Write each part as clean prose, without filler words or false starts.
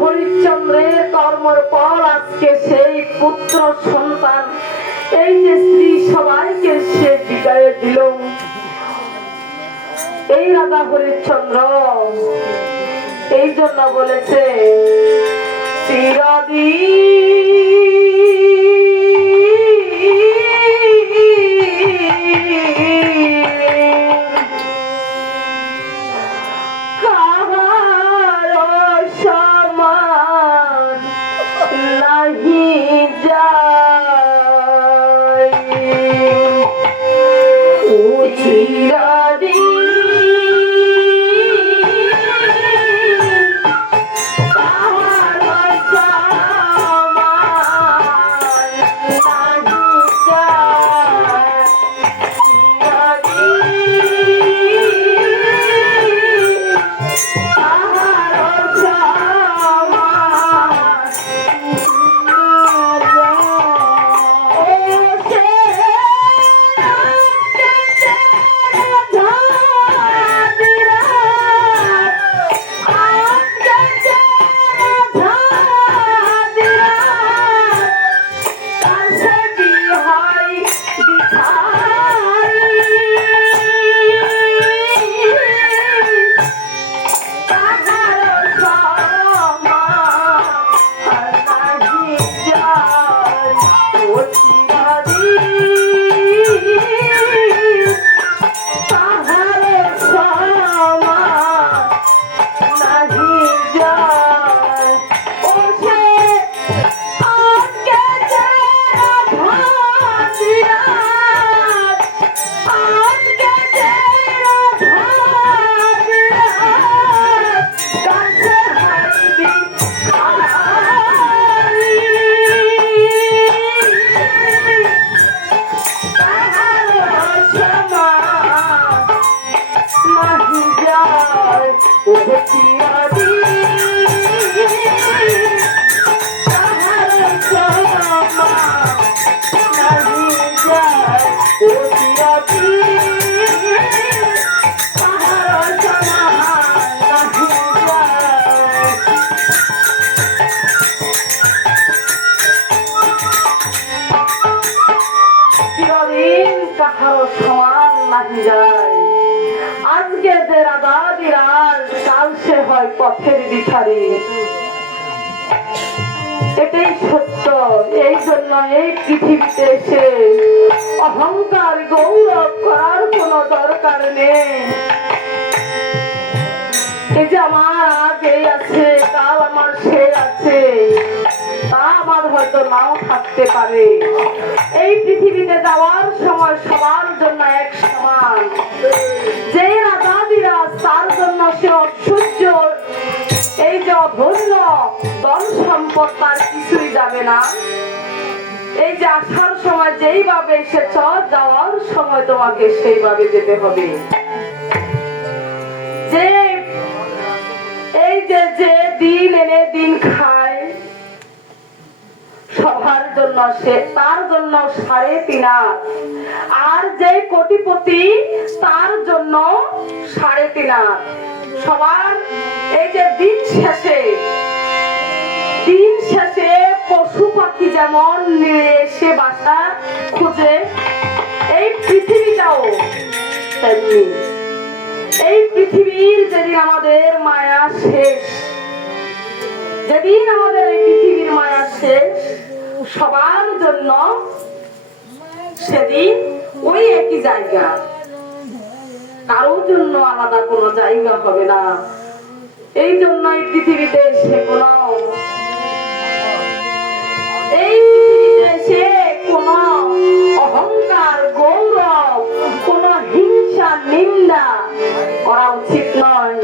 হরিশ্চন্দ্রের কর্মের পর আজকে সেই পুত্র সন্তান এই যে স্ত্রী সবাইকে সে বিদায় দিল। এই রাজা হরিশ্চন্দ্র এই জন্য বলেছে আজকে যে রাজা বিরাজ কাল সে হয় পথের ভিখারি। এটাই সত্য। এই জন্য এই পৃথিবীতে এসে অহংকার গৌরব করার কোনো দরকার নেই। এই যে আমার আজ এই আছে কাল আমার সে আছে তা আমার হয়তো নাও থাকতে পারে। এই পৃথিবীতে যাওয়ার সময় সবার জন্য এক সমান। যে রাজা বিরাজ তার জন্য সে অসহ্য এই যে অধন্য ধন সম্পদ তার কিছুই যাবে না। এই যে আসার সময় যেইভাবে এসেছ যাওয়ার সময় তোমাকে সেইভাবে যেতে হবে। যে এই যে যে দিন এনে দিন খায় সবার জন্য সে তার জন্য 3.5, আর যে কোটিপতি তার জন্য 3.5। সবার এই যে দিন শেষে পশু পাখি যেমন এসে বাসা খুঁজে, এই পৃথিবীটাও তেমনি। এই পৃথিবীর যেদিন আমাদের মায়া শেষ, যেদিন আমাদের এই পৃথিবীর মায়া শেষ সবার জন্য সেদিন ওই একই জায়গা, কারোর জন্য আলাদা কোনো জায়গা হবে না। এই জন্য এই পৃথিবীতে এসে কোনো অহংকার গৌরব কোনো হিংসা নিন্দা করা উচিত নয়।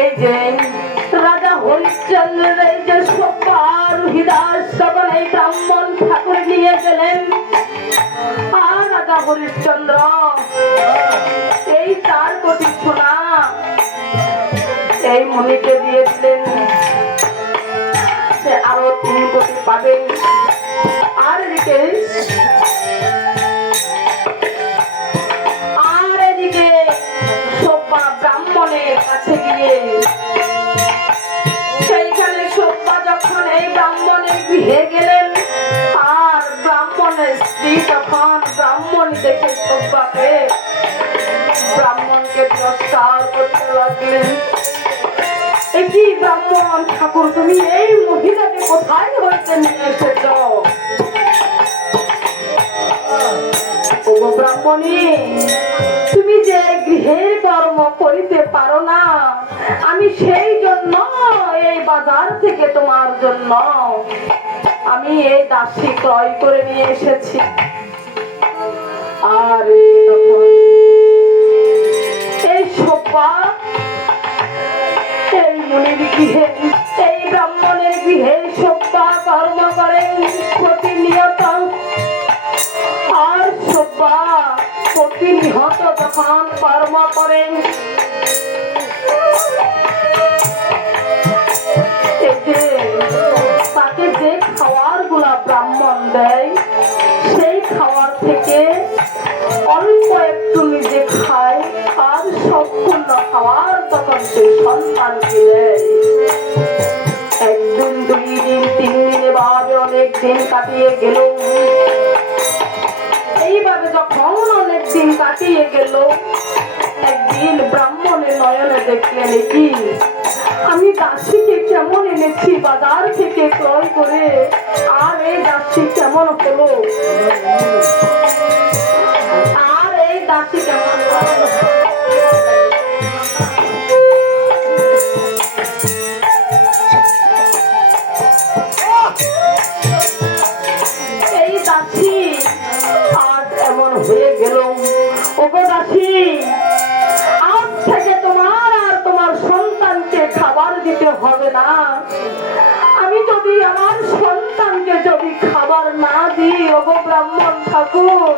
এই যে রাজা হরিশ্চন্দ্রের এই যে সবার হৃদয় এই ব্রাহ্মণ ঠাকুর নিয়ে গেলেন, আর রাজা হরিশ্চন্দ্র এই 4 কোটি সোনা এই মনিকে দিয়ে দিলেন। সে আরো 3 কোটি পাবেন। আর এদিকে স্ত্রী তখন ব্রাহ্মণ দেখে সব্বাকে ব্রাহ্মণকে তিরস্কার করতে লাগলেন। কি ব্রাহ্মণ ঠাকুর, তুমি এই মহিলাকে কোথায় হইতে নিয়ে এসেছ? ব্রাহ্মণী, তুমি যে গৃহের কর্ম করিতে পারো না, আমি সেই জন্য এই বাজার থেকে তোমার জন্য আমি এই দাসী ক্রয় করে নিয়ে এসেছি। আর এই সোপা এই মুনির গৃহে, এই ব্রাহ্মণের গৃহে সোপা কর্ম করেন প্রতিনিয়ত। আর সোপা প্রতিনিয়ত যখন কর্ম করেন, তাকে যে খাওয়ার গুলা ব্রাহ্মণ দেয়, সেই খাওয়ার থেকে অল্প একটু নিজে খায়, আর সম্পূর্ণ খাওয়ার তখন সেই সন্তানকে দেয়। একদিন, 2 দিন, 3 দিন, এভাবে অনেক দিন কাটিয়ে গেল। এইভাবে যখন অনেক দিন কাটিয়ে গেল, একদিন ব্রাহ্মণের নয়নে দেখলেন, কি আমি দাসীকে কেমন এনেছি বাজার থেকে ক্রয় করে, আর এই দাসী কেমন হলো, আর এই দাসী কেমন হলো। এই দাসী আজ এমন হয়ে গেল। ওগো দাসী, আজ থেকে তোমার আর তোমার সন্তানকে খাবার দিতে হবে না। আমি যদি আমার সন্তানকে যদি খাবার না দিই, ওগো ব্রাহ্মণ ঠাকুর,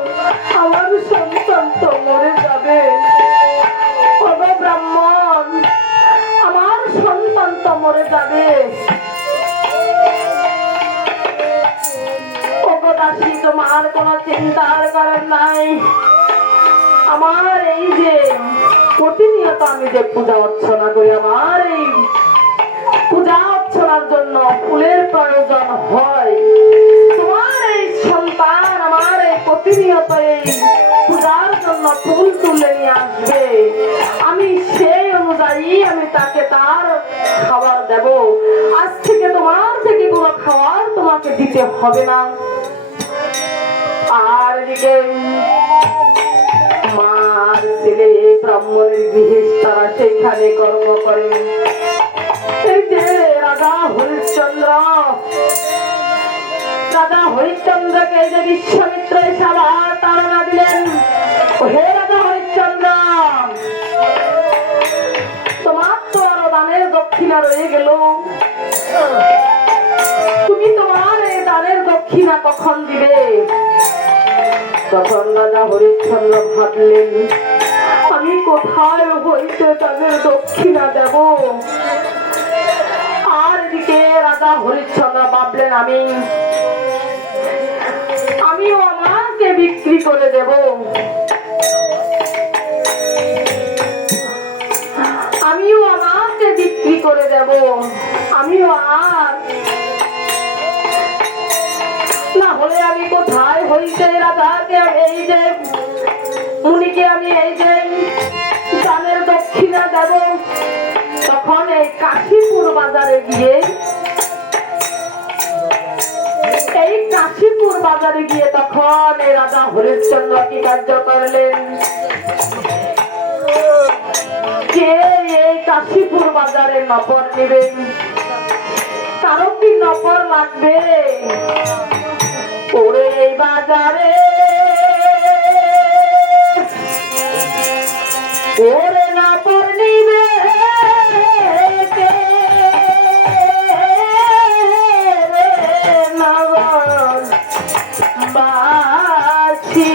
আমার সন্তান তো মরে যাবে। ওগো ব্রাহ্মণ, আমার সন্তান তো মরে যাবে। ওগো দাসী, তোমার কোনো চিন্তার কারণ নাই। আমার এই যে প্রতিনিয়ত আমি যে পূজা অর্চনা করি, আমার এই পূজা অর্চনার জন্য ফুলের প্রয়োজন হয়। তোমার এই সন্তান আমার এই প্রতিনিয়ত এই পূজার জন্য ফুল তুলে নিয়ে আসবে, আমি সেই অনুযায়ী আমি তাকে তার খাবার দেব। আজ থেকে তোমার থেকে কোনো খাবার তোমাকে দিতে হবে না। আর এদিকে মার ছেলে ব্রাহ্মণের গৃহে তারা সেইখানে কর্ম করে। এই যে রাজা হরিশ্চন্দ্র, রাজা হরিশ্চন্দ্রকে যে বিশ্বামিত্র সবার তাড়না দিলেন, হে রাজা হরিশ্চন্দ্র, তোমার তো আরো দানের দক্ষিণা রয়ে গেল, তুমি তোমার এই দানের দক্ষিণা কখন দিবে? তখন রাজা হরিশ্চন্দ্র ভাবলেন, আমি কোথায় হইতে তাদের দক্ষিণা দেব? আর এদিকে রাজা হরিশ্চন্দ্র ভাবলেন, আমিও আমাকে বিক্রি করে দেব। আমিও আমাকে বিক্রি করে দেব। আমিও আর না হলে আমি কোথায় হইতে রাজাকে এই যে মুনিকে আমি এই যে দানের দক্ষিণা দেব? তখন এই কাশীপুর বাজারে গিয়ে, এই কাশীপুর বাজারে গিয়ে তখন এই রাজা হরিশ্চন্দ্র কি কার্য করলেন, কে এই কাশীপুর বাজারে নপর নেবেন? কারো কি নপর লাগবে? ওরে বাজারে ওরে নপর নিবে কে নগর বাসী